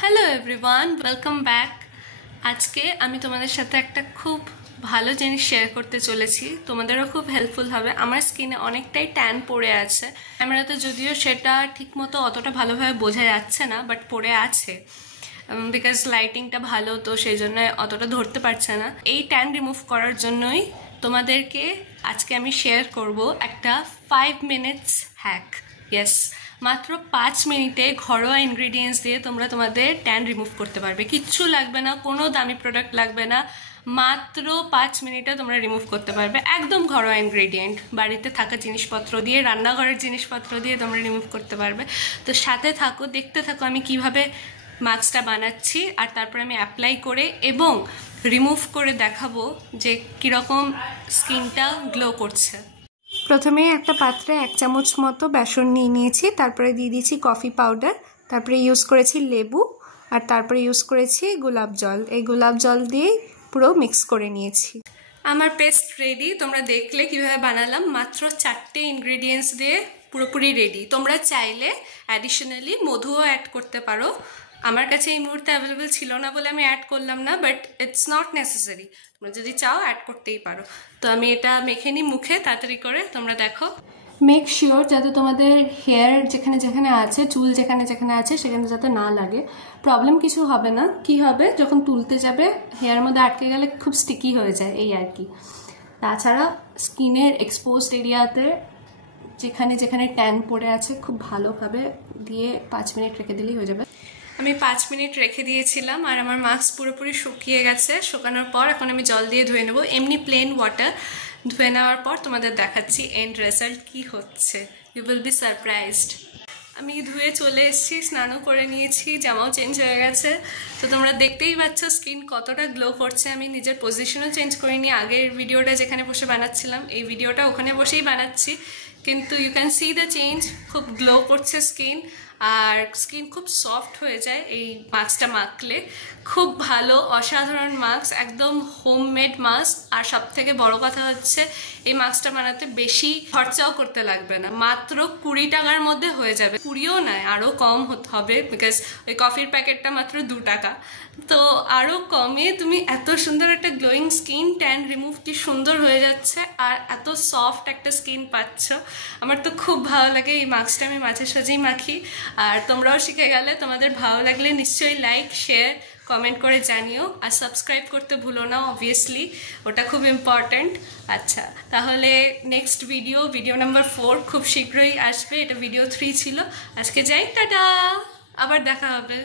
Hello everyone, welcome back. আজকে আমি তোমাদের সাথে একটা খুব ভালো জিনিস শেয়ার করতে চলেছি, তোমাদেরও খুব হেল্পফুল হবে। আমার স্কিনে অনেকটাই ট্যান পড়ে আছে, ক্যামেরাতে যদিও সেটা ঠিকমতো অতটা ভালোভাবে বোঝা যাচ্ছে না, বাট পড়ে আছে বিকজ লাইটিংটা ভালো, তো সেই জন্য অতটা ধরতে পারছে না। এই ট্যান রিমুভ করার জন্যই তোমাদেরকে আজকে আমি শেয়ার করব একটা 5 মিনিটস হ্যাক। ইয়েস, মাত্র 5 মিনিটে ঘরোয়া ইনগ্রিডিয়েন্টস দিয়ে তোমরা তোমাদের ট্যান রিমুভ করতে পারবে। কিচ্ছু লাগবে না, কোনো দামি প্রোডাক্ট লাগবে না, মাত্র 5 মিনিটে তোমরা রিমুভ করতে পারবে। একদম ঘরোয়া ইনগ্রিডিয়েন্ট, বাড়িতে থাকা জিনিসপত্র দিয়ে, রান্নাঘরের জিনিসপত্র দিয়ে তোমরা রিমুভ করতে পারবে। তো সাথে থাকো, দেখতে থাকো আমি কিভাবে মাস্কটা বানাচ্ছি, আর তারপর আমি অ্যাপ্লাই করে এবং রিমুভ করে দেখাবো যে কীরকম স্কিনটা গ্লো করছে। প্রথমে একটা পাত্রে 1 চামচ মতো বেসন নিয়ে নিয়েছি, তারপরে দিয়ে দিয়েছি কফি পাউডার, তারপরে ইউজ করেছি লেবু, আর তারপরে ইউজ করেছি গোলাপ জল। এই গোলাপ জল দিয়ে পুরো মিক্স করে নিয়েছি। আমার পেস্ট রেডি, তোমরা দেখলে কিভাবে বানালাম। মাত্র 4টে ইনগ্রিডিয়েন্টস দিয়ে পুরোপুরি রেডি। তোমরা চাইলে অ্যাডিশনালি মধুও অ্যাড করতে পারো, আমার কাছে এই মুহূর্তে অ্যাভেলেবেল ছিল না বলে আমি অ্যাড করলাম না, বাট ইটস নট নেসেসারি। তোমরা যদি চাও অ্যাড করতেই পারো। তো আমি এটা মেখে নিই মুখে তাড়াতাড়ি করে, তোমরা দেখো। মেক শিওর যাতে তোমাদের হেয়ার যেখানে যেখানে আছে, চুল যেখানে যেখানে আছে সেখানে যাতে না লাগে। প্রবলেম কিছু হবে না। কি হবে, যখন তুলতে যাবে হেয়ার মধ্যে আটকে গেলে খুব স্টিকি হয়ে যায়, এই আর কি। তাছাড়া স্কিনের এক্সপোজড এরিয়াতে যেখানে যেখানে ট্যান পড়ে আছে খুব ভালোভাবে দিয়ে 5 মিনিট রেখে দিলেই হয়ে যাবে। আমি 5 মিনিট রেখে দিয়েছিলাম, আর আমার মাস্ক পুরোপুরি শুকিয়ে গেছে। শুকানোর পর এখন আমি জল দিয়ে ধুয়ে নেবো, এমনি প্লেন ওয়াটার। ধুয়ে নেওয়ার পর তোমাদের দেখাচ্ছি এন্ড রেজাল্ট কি হচ্ছে। You will be surprised. আমি ধুয়ে চলে এসেছি, স্নানও করে নিয়েছি, জামাও চেঞ্জ হয়ে গেছে। তো তোমরা দেখতেই পাচ্ছ স্কিন কতটা গ্লো করছে। আমি নিজের পজিশনও চেঞ্জ করিনি। আগের ভিডিওটা যেখানে বসে বানাচ্ছিলাম, এই ভিডিওটা ওখানে বসেই বানাচ্ছি, কিন্তু you can see the change. খুব গ্লো করছে স্কিন, আর স্কিন খুব সফট হয়ে যায় এই মাস্কটা মাখলে। খুব ভালো, অসাধারণ মাস্ক, একদম হোমমেড মাস্ক। আর সব থেকে বড় কথা হচ্ছে এই মাস্কটা বানাতে বেশি খরচাও করতে লাগবে না, মাত্র 20 টাকার মধ্যে হয়ে যাবে। 20ও নয়, আরও কম হবে, বিকজ ওই কফির প্যাকেটটা মাত্র 2 টাকা। তো আরও কমে তুমি এত সুন্দর একটা গ্লোয়িং স্কিন, ট্যান রিমুভ কি সুন্দর হয়ে যাচ্ছে, আর এত সফট একটা স্কিন পাচ্ছ। আমার তো খুব ভালো লাগে। এই মাস্কটা আমি মাঝে সাঝেই মাখি, আর তোমরাও শিখে গেলে। তোমাদের ভালো লাগলে নিশ্চয়ই লাইক, শেয়ার, কমেন্ট করে জানিও, আর সাবস্ক্রাইব করতে ভুলো না, অবভিয়াসলি ওটা খুব ইম্পর্ট্যান্ট। আচ্ছা, তাহলে নেক্সট ভিডিও নাম্বার 4 খুব শীঘ্রই আসবে। এটা ভিডিও 3 ছিল। আজকে যাই, টাটা, আবার দেখা হবে।